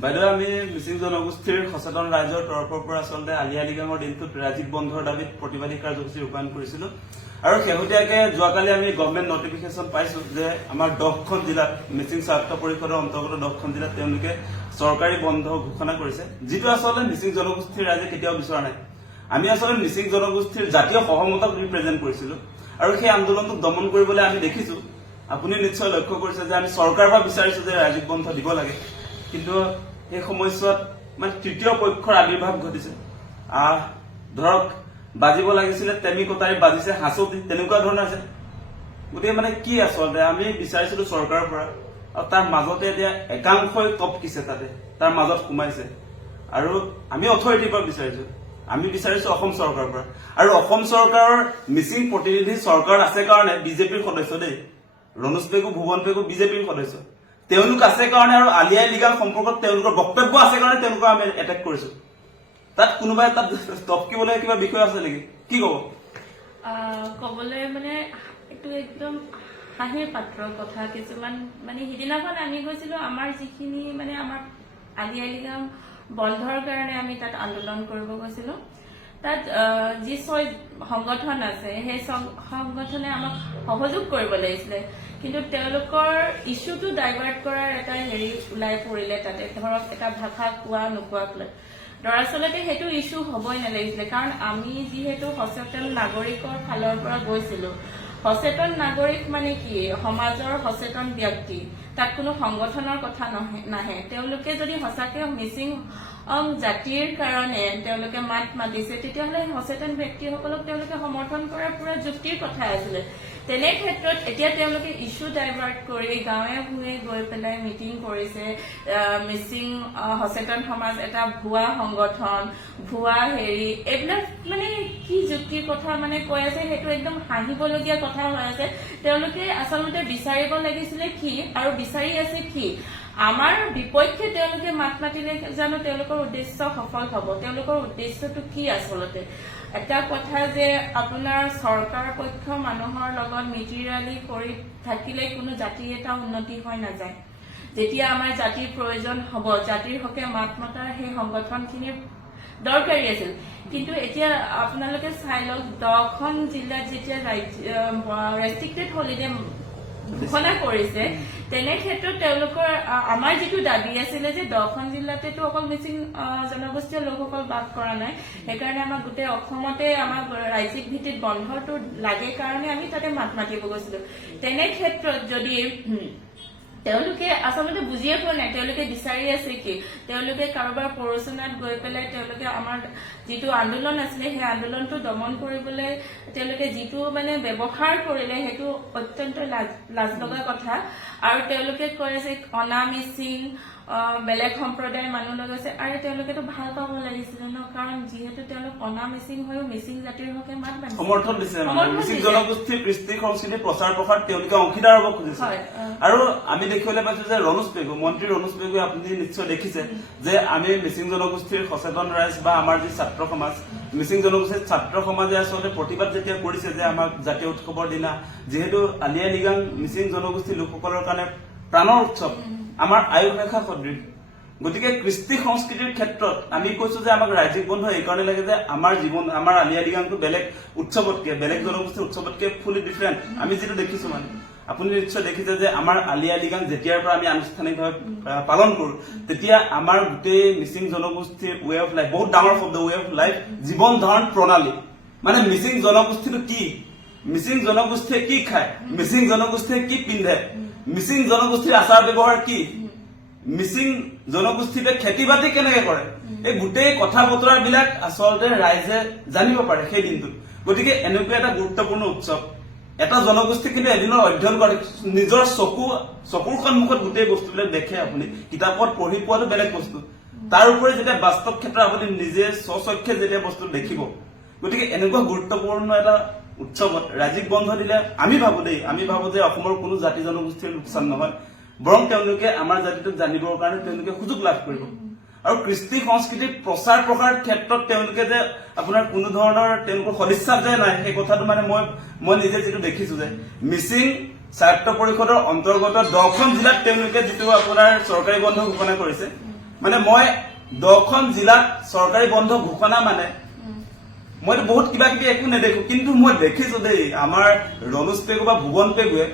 বাইদেউ আমি মিচিং জনগোষ্ঠীৰ সচেতন ৰাইজৰ তৰফৰ পৰা আচলতে আলি আই লৃগাঙৰ দিনটোত ৰাজ্যিক বন্ধৰ দাবীত প্ৰতিবাদী কাৰ্যসূচী ৰূপায়ণ কৰিছিলো আৰু শেহতীয়াকৈ যোৱাকালি আমি গভৰ্ণমেণ্ট নটিফিকেশ্যন পাইছো যে আমাৰ 10খন জিলাত মিচিং স্বাৰ্থ পৰিষদৰ অন্তৰ্গত 10খন জিলাত তেওঁলোকে চৰকাৰী বন্ধ ঘোষণা কৰিছে, যিটো আচলতে মিচিং জনগোষ্ঠীৰ ৰাইজে কেতিয়াও বিচৰা নাই। আমি আচলতে মিচিং জনগোষ্ঠীৰ জাতীয় সহমতক ৰিপ্ৰেজেণ্ট কৰিছিলো আৰু সেই আন্দোলনটোক দমন কৰিবলৈ আমি দেখিছো। আপুনি নিশ্চয় লক্ষ্য কৰিছে যে আমি চৰকাৰৰ পৰা বিচাৰিছো যে ৰাজ্যিক বন্ধ দিব লাগে, কিন্তু এই সময়ছোৱাত মানে তৃতীয় পক্ষৰ আবিৰ্ভাৱ ঘটিছে। ধৰক বাজিব লাগিছিলে টেমি কটাৰী বাজিছে হাঁচতি, তেনেকুৱা ধৰণৰ আছে। গতিকে মানে কি আচলতে আমি বিচাৰিছিলো চৰকাৰৰ পৰা, আৰু তাৰ মাজতে এতিয়া একাংশই টপকিছে, তাতে তাৰ মাজত সোমাইছে। আৰু আমি অথৰিটিৰ পৰা বিচাৰিছো, আমি বিচাৰিছো অসম চৰকাৰৰ পৰা। আৰু অসম চৰকাৰৰ মিচিং প্ৰতিনিধি চৰকাৰত আছে কাৰণে বিজেপিৰ সদস্য দেই, ৰণোজ পেগু ভুৱন পেগু বিজেপিৰ সদস্য, তেওঁলোক আছে কাৰণে আৰু আলি আই লৃগাং সম্পৰ্কত তেওঁলোকৰ বক্তব্য আছে কাৰণে তেওঁলোকক আমি এটেক কৰিছো। তাত কোনোবাই তাত টপকিবলৈ কিবা বিষয় আছে নেকি, কি কব? কবলৈ মানে এইটো একদম হাঁহিৰ পাত্ৰৰ কথা। কিছুমান মানে সিদিনাখন আমি গৈছিলো, আমাৰ যিখিনি মানে আমাৰ আলি আই লৃগাং বন্ধৰ কাৰণে আমি তাত আন্দোলন কৰিব গৈছিলো। তাত যি 6 সংগঠন আছে সেই সংগঠনে আমাক সহযোগ কৰিব লাগিছিলে, কিন্তু তেওঁলোকৰ ইছ্যুটো ডাইভাৰ্ট কৰাৰ এটা হেৰি ওলাই পৰিলে তাতে। ধৰক এটা ভাষা কোৱা নোকোৱাক লৈ দৰাচলতে সেইটো ইছ্যু হবই নালাগিছিলে, কাৰণ আমি যিহেতু সচেতন নাগৰিকৰ ফালৰ পৰা গৈছিলো। সচেতন নাগৰিক মানে কি, সমাজৰ সচেতন ব্যক্তি, তাত কোনো সংগঠনৰ কথা নাহে। তেওঁলোকে যদি সঁচাকে মিচিং জাতিৰ কাৰণে তেওঁলোকে মাত মাতিছে, তেতিয়াহ'লে সচেতন ব্যক্তিসকলক তেওঁলোকে সমৰ্থন কৰাৰ পুৰা যুক্তিৰ কথা আছিলে। তেনে ক্ষেত্ৰত এতিয়া তেওঁলোকে ইছ্যু ডাইভাৰ্ট কৰি গাঁৱে ভূঞে গৈ পেলাই মিটিং কৰিছে। মিচিং সচেতন সমাজ এটা ভুৱা সংগঠন, ভুৱা হেৰি, এইবিলাক মানে কি যুক্তিৰ কথা মানে কৈ আছে, সেইটো একদম হাঁহিবলগীয়া কথা হৈ আছে। তেওঁলোকে আচলতে বিচাৰিব লাগিছিলে কি আৰু বিচাৰি আছে কি? আমাৰ বিপক্ষে তেওঁলোকে মাত মাতিলে জানো তেওঁলোকৰ উদ্দেশ্য সফল হব? তেওঁলোকৰ উদ্দেশ্যটো কি আচলতে? এটা কথা যে আপোনাৰ চৰকাৰ পক্ষ মানুহৰ লগত মিতিৰালি কৰি থাকিলে কোনো জাতিৰ এটা উন্নতি হৈ নাযায়। যেতিয়া আমাৰ জাতিৰ প্ৰয়োজন হব, জাতিৰ হকে মাত মতাৰ সেই সংগঠনখিনিৰ দৰকাৰী আছিল। কিন্তু এতিয়া আপোনালোকে চাই লওক, 10খন জিলাত যেতিয়া ৰেষ্ট্ৰিক্টেড হলিডে ঘোষণা কৰিছে, তেনে ক্ষেত্ৰত তেওঁলোকৰ আমাৰ যিটো দাবী আছিলে যে 10খন জিলাতেতো অকল মিচিং জনগোষ্ঠীয় লোকসকল বাস কৰা নাই, সেইকাৰণে আমাক গোটেই অসমতে আমাক ৰাজ্যিক ভিত্তিত বন্ধটো লাগে কাৰণে আমি তাতে মাত মাতিব গৈছিলো। তেনে ক্ষেত্ৰত যদি তেওঁলোকে আচলতে বুজিয়ে পোৱা নাই তেওঁলোকে বিচাৰি আছে কি। তেওঁলোকে কাৰোবাৰ প্ৰৰোচনাত গৈ পেলাই তেওঁলোকে আমাৰ যিটো আন্দোলন আছিলে সেই আন্দোলনটো দমন কৰিবলৈ তেওঁলোকে যিটো মানে ব্যৱহাৰ কৰিলে, সেইটো অত্যন্ত লাজ লগা কথা। আৰু তেওঁলোকে কৈ আছে অনা মিচিং, বেলেগ সম্প্ৰদায়ৰ মানুহ লগাইছে। আৰু তেওঁলোকেতো ভাল পাব লাগিছিলে ন, কাৰণ যিহেতু তেওঁলোক অনা মিচিং হৈও মিচিং জাতিৰ হকে মাত মাতিছে, সমৰ্থন দিছে। মিচিং জনগোষ্ঠীৰ কৃষ্টি সংস্কৃতিৰ প্ৰচাৰ প্ৰসাৰ তেওঁলোকে অংশীদাৰ হব খুজিছে। আৰু আমি দেখিবলৈ পাইছো যে ৰণোজ পেগু, মন্ত্ৰী ৰণোজ পেগু, আপুনি নিশ্চয় দেখিছে যে আমি মিচিং জনগোষ্ঠীৰ সচেতন ৰাইজ বা আমাৰ যি ছাত্ৰ সমাজ, মিচিং জনগোষ্ঠীৰ ছাত্ৰ সমাজে আচলতে প্ৰতিবাদ যেতিয়া কৰিছে যে আমাক জাতীয় উৎসৱৰ দিনা, যিহেতু আলি আই লৃগাং মিচিং জনগোষ্ঠীৰ লোকসকলৰ কাৰণে প্ৰাণৰ উৎসৱ, আমাৰ আয়ুস ৰেখা সদৃশ। গতিকে কৃষ্টি সংস্কৃতিৰ ক্ষেত্ৰত আমি কৈছো যে আমাক ৰাজ্যিক বন্ধ এইকাৰণে লাগে যে আমাৰ জীৱন, আমাৰ আলি আই লৃগাংটো বেলেগ উৎসৱতকে, বেলেগ জনগোষ্ঠীৰ উৎসৱতকে ফুলি ডিফাৰেণ্ট। আমি যিটো দেখিছো, মানে আপুনি নিশ্চয় দেখিছে যে আমাৰ আলি আই লৃগাং যেতিয়াৰ পৰা আমি আনুষ্ঠানিকভাৱে পালন কৰো, তেতিয়া আমাৰ গোটেই মিচিং জনগোষ্ঠীৰ ৱে অফ লাইফ, বহুত ডাঙৰ শব্দ, ৱে অফ লাইফ, জীৱন ধাৰণ প্ৰণালী। মানে মিচিং জনগোষ্ঠীটো কি, মিচিং জনগোষ্ঠীয়ে কি খায়, মিচিং জনগোষ্ঠীয়ে কি পিন্ধে, মিচিং জনগোষ্ঠীৰ আচাৰ ব্যৱহাৰ কি, মিচিং জনগোষ্ঠীতে খেতি বাতি কেনেকে কৰে, এই গোটেই কথা বতৰাবিলাক আচলতে ৰাইজে জানিব পাৰে সেই দিনটোত। গতিকে এনেকুৱা এটা গুৰুত্বপূৰ্ণ উৎসৱ, এটা জনগোষ্ঠী কিন্তু এদিনৰ অধ্যয়ন কৰে, নিজৰ চকুৰ সন্মুখত গোটেই বস্তুবিলাক দেখে। আপুনি কিতাপত পঢ়ি পোৱাটো বেলেগ বস্তু, তাৰ উপৰি যেতিয়া বাস্তৱ ক্ষেত্ৰত আপুনি নিজে স্বচক্ষে যেতিয়া বস্তু দেখিব। গতিকে এনেকুৱা গুৰুত্বপূৰ্ণ এটা উৎসৱত ৰাজ্যিক বন্ধ দিলে আমি ভাবো যে অসমৰ কোনো জাতি জনগোষ্ঠীৰ লোকচান নহয়, বৰং তেওঁলোকে আমাৰ জাতিটোক জানিবৰ কাৰণে তেওঁলোকে সুযোগ লাভ কৰিব। আৰু কৃষ্টি সংস্কৃতিৰ প্ৰচাৰ প্ৰসাৰৰ ক্ষেত্ৰত তেওঁলোকে যে আপোনাৰ কোনো ধৰণৰ তেওঁলোকৰ সদিচ্ছা যে নাই, সেই কথাটো মানে মই নিজে যিটো দেখিছো যে মিচিং স্বায়ত্ত পৰিষদৰ অন্তৰ্গত 10খন জিলাত তেওঁলোকে যিটো আপোনাৰ চৰকাৰী বন্ধ ঘোষণা কৰিছে, মানে মই 10খন জিলাত চৰকাৰী বন্ধ ঘোষণা মানে মইতো বহুত কিবা কিবি একো নেদেখো, কিন্তু মই দেখিছো দেই আমাৰ ৰনোজ পেগু বা ভুৱন পেগুৱে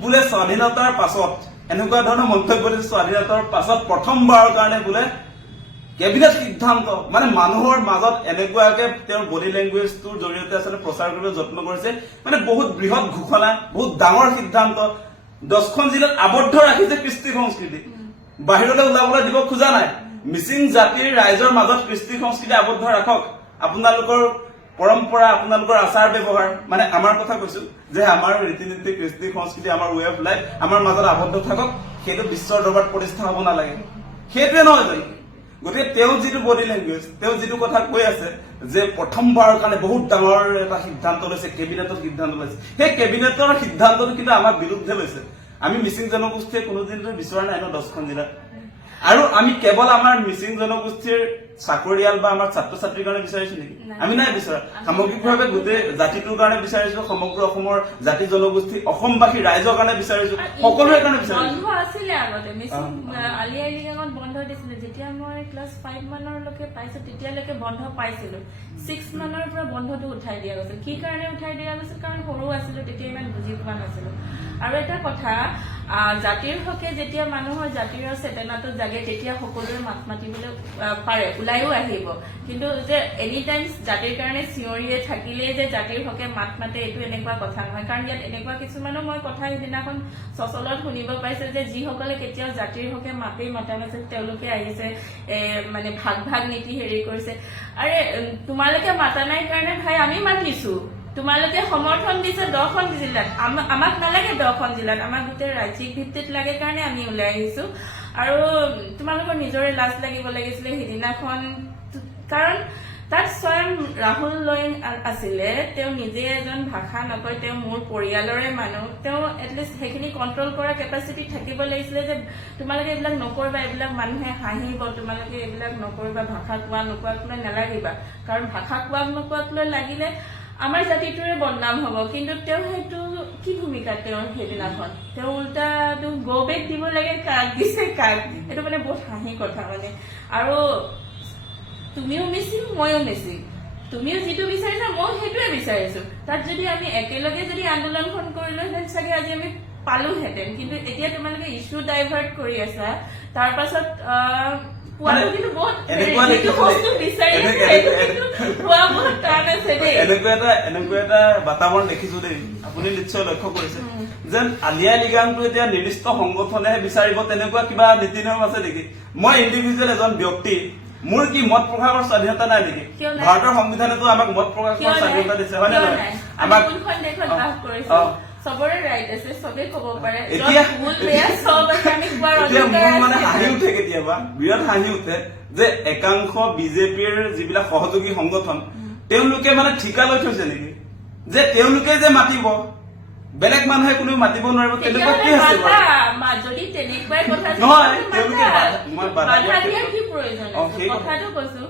বোলে স্বাধীনতাৰ পাছত এনেকুৱা ধৰণৰ মন্তব্য দিছে, স্বাধীনতাৰ পাছত প্ৰথমবাৰৰ কাৰণে বোলে কেবিনেট সিদ্ধান্ত, মানে মানুহৰ মাজত এনেকুৱাকে তেওঁৰ বডি লেংগুৱেজটোৰ জৰিয়তে আচলতে প্ৰচাৰ কৰিবলৈ যত্ন কৰিছে, মানে বহুত বৃহৎ ঘোষণা, বহুত ডাঙৰ সিদ্ধান্ত, 10খন জিলাত আবদ্ধ ৰাখিছে কৃষ্টি সংস্কৃতি, বাহিৰলৈ ওলাবলৈ দিব খোজা নাই। মিচিং জাতিৰ ৰাইজৰ মাজত কৃষ্টি সংস্কৃতি আবদ্ধ ৰাখক, আপোনালোকৰ পৰম্পৰা, আপোনালোকৰ আচাৰ ব্যৱহাৰ, মানে আমাৰ কথা কৈছো যে আমাৰ ৰীতি নীতি, কৃষ্টি সংস্কৃতি, আমাৰ ৱে অফ লাইফ আমাৰ মাজত আবদ্ধ থাকক, সেইটো বিশ্বৰ দৰবাৰত প্ৰতিষ্ঠা হ'ব নালাগে, সেইটোৱে নহয় জানো? গতিকে তেওঁ যিটো বডি লেংগুৱেজ, তেওঁ যিটো কথা কৈ আছে যে প্ৰথমবাৰৰ কাৰণে বহুত ডাঙৰ এটা সিদ্ধান্ত লৈছে, কেবিনেটৰ সিদ্ধান্ত লৈছে, সেই কেবিনেটৰ সিদ্ধান্তটো কিন্তু আমাৰ বিৰুদ্ধে লৈছে। আমি মিচিং জনগোষ্ঠীয়ে কোনোদিনটো বিচৰা নাই ন 10খন জিলাত, আৰু আমি কেৱল আমাৰ মিচিং জনগোষ্ঠীৰ চাকৰিয়াল বা আমাৰ ছাত্ৰ ছাত্ৰীৰ কাৰণে বিচাৰিছো নেকি? আমি নাই বিচৰা, সামগ্ৰিকভাৱে গোটেই জাতিটোৰ কাৰণে বিচাৰিছো, সমগ্ৰ অসমৰ জাতি জনগোষ্ঠী অসমবাসী ৰাইজৰ কাৰণে বিচাৰিছো, সকলোৰে কাৰণে বিচাৰিছো। বন্ধ আছিলে আগতে মিচিং আলি আই লৃগাঙত বন্ধ দিছিলে, যেতিয়া মই ক্লাছ 5 মানলৈকে পাইছো তেতিয়ালৈকে বন্ধ পাইছিলো। 6 মানৰ পৰা বন্ধটো উঠাই দিয়া গৈছিল। কি কাৰণে উঠাই দিয়া গৈছিল? কাৰণ সৰু আছিলো, তেতিয়া ইমান বুজি পোৱা নাছিলো। আৰু এটা কথা, জাতিৰ হকে যেতিয়া মানুহৰ জাতিৰ চেতনাটো জাগে তেতিয়া সকলোৰে মাত মাতিবলৈ পাৰে, ওলাইও আহিব। কিন্তু যে এনি টাইম জাতিৰ কাৰণে চিঞৰিয়ে থাকিলেই যে জাতিৰ হকে মাত মাতে, এইটো এনেকুৱা কথা নহয়। কাৰণ ইয়াত এনেকুৱা কিছুমানো মই কথা সিদিনাখন চচলত শুনিব পাইছো যে যিসকলে কেতিয়াও জাতিৰ হকে মাতেই মাতা নাছিল তেওঁলোকে আহিছে মানে ভাগ ভাগ নীতি হেৰি কৰিছে। আৰে তোমালোকে মাতা নাই কাৰণে ভাই আমি মাতিছো, তোমালোকে সমৰ্থন দিছে 10খন জিলাত, আমাক নালাগে 10খন জিলাত, আমাক গোটেই ৰাজ্যিক ভিত্তিত লাগে কাৰণে আমি ওলাই আহিছো। আৰু তোমালোকৰ নিজৰে লাজ লাগিব লাগিছিলে সিদিনাখন, কাৰণ তাত স্বয়ং ৰাহুল লয়ং আছিলে, তেওঁ নিজে এজন ভাষা নকয়, তেওঁ মোৰ পৰিয়ালৰে মানুহ, তেওঁ এটলিষ্ট সেইখিনি কণ্ট্ৰল কৰা কেপাচিটি থাকিব লাগিছিলে যে তোমালোকে এইবিলাক নকৰিবা, এইবিলাক মানুহে হাঁহিব, তোমালোকে এইবিলাক নকৰিবা, ভাষা কোৱা নোকোৱাক লৈ নালাগিবা, কাৰণ ভাষা কোৱাক নোকোৱাক লৈ লাগিলে আমাৰ জাতিটোৰে বদনাম হব। কিন্তু তেওঁ সেইটো কি ভূমিকা তেওঁৰ সেইদিনাখন, তেওঁ উল্টাটো গো বেক দিব লাগে, কাক দিছে কাক, এইটো মানে বহুত হাঁহি কথা মানে। আৰু তুমিও মিচিং ময়ো মিচিং, তুমিও যিটো বিচাৰিছা ময়ো সেইটোৱে বিচাৰিছো। তাত যদি আমি একেলগে যদি আন্দোলনখন কৰিলোহেঁতেন চাগে আজি আমি পালোহেঁতেন। কিন্তু এতিয়া তোমালোকে ইছ্যু ডাইভাৰ্ট কৰি আছা, তাৰ পাছত পোৱাটো কিন্তু বহুত বস্তু বিচাৰি পোৱা বহুত টান আছে দেই। এনেকুৱা এটা বাতাবৰণ দেখিছো দেই, আপুনি নিশ্চয় লক্ষ্য কৰিছে যেন আলি আই লৃগাংটো এতিয়া নিৰ্দিষ্ট সংগঠনেহে বিচাৰিব, তেনেকুৱা কিবা নীতি নিয়ম আছে নেকি? মই ইণ্ডিভিজুৱেল এজন ব্যক্তি, মোৰ কি মত প্ৰকাশৰ স্বাধীনতা নাই নেকি? ভাৰতৰ সংবিধানেতো আমাক মত প্ৰকাশৰ স্বাধীনতা দিছে, হয় নে নহয়? আমাক কোনখন দেশত বাস কৰিছো, চবৰে ৰাইট আছে, চবে কব পাৰে, মোৰ মানে হাঁহি উঠে কেতিয়াবা, বিৰাট হাঁহি উঠে যে একাংশ বিজেপিৰ যিবিলাক সহযোগী সংগঠন তেওঁলোকে মানে ঠিকা লৈ থৈছে নেকি যে তেওঁলোকে যে মাতিব, বেলেগ মানুহে কোনেও মাতিব নোৱাৰিব, তেনেকুৱা কি আছে? যদি তেনেকুৱাই কথা নহয়, তেওঁলোকে বাধা দিয়াৰ কি প্ৰয়োজন আছে? কথাটো কৈছো।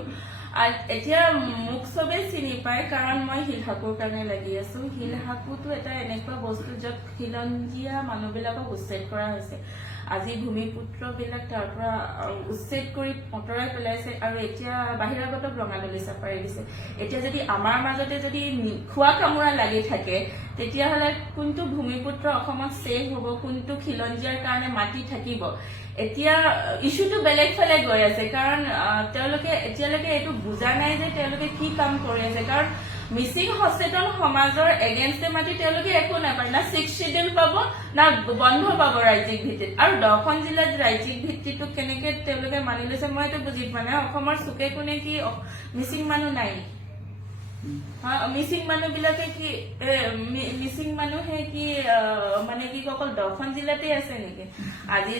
এতিয়া মোক চবে চিনি পায় কাৰণ মই শিলহাকুৰ কাৰণে লাগি আছো। শিলহাকুটো এটা এনেকুৱা বস্তু য'ত খিলঞ্জীয়া মানুহবিলাকক উচ্ছেদ কৰা হৈছে। আজি ভূমিপুত্ৰবিলাক তাৰ পৰা উচ্ছেদ কৰি আঁতৰাই পেলাইছে আৰু এতিয়া বাহিৰাগত ৰঙানলী চাপাৰি দিছে। এতিয়া যদি আমাৰ মাজতে যদি খোৱা কামোৰা লাগি থাকে তেতিয়াহ'লে কোনটো ভূমিপুত্ৰ অসমত ছেভ হ'ব, কোনটো খিলঞ্জীয়াৰ কাৰণে মাটি থাকিব? এতিয়া ইছ্যুটো বেলেগ ফালে গৈ আছে, কাৰণ তেওঁলোকে এতিয়ালৈকে এইটো বুজা নাই যে তেওঁলোকে কি কাম কৰি আছে। কাৰণ মিচিং সচেতন সমাজৰ এগেইনষ্টে মাতি তেওঁলোকে একো নাপায়, না 6th শিডিউল পাব না বন্ধ পাব ৰাজ্যিক ভিত্তিত। আৰু 10খন জিলাত ৰাজ্যিক ভিত্তিটো কেনেকে তেওঁলোকে মানি লৈছে মই এইটো বুজি পোৱা নাই। অসমৰ চুকে কোনে কি মিচিং মানুহ নাই? মিচিং মানুহ বিলাকে কি মিচিং মানুহে কি মানে কি অকল 10খন জিলাতে আছে নেকি? আজি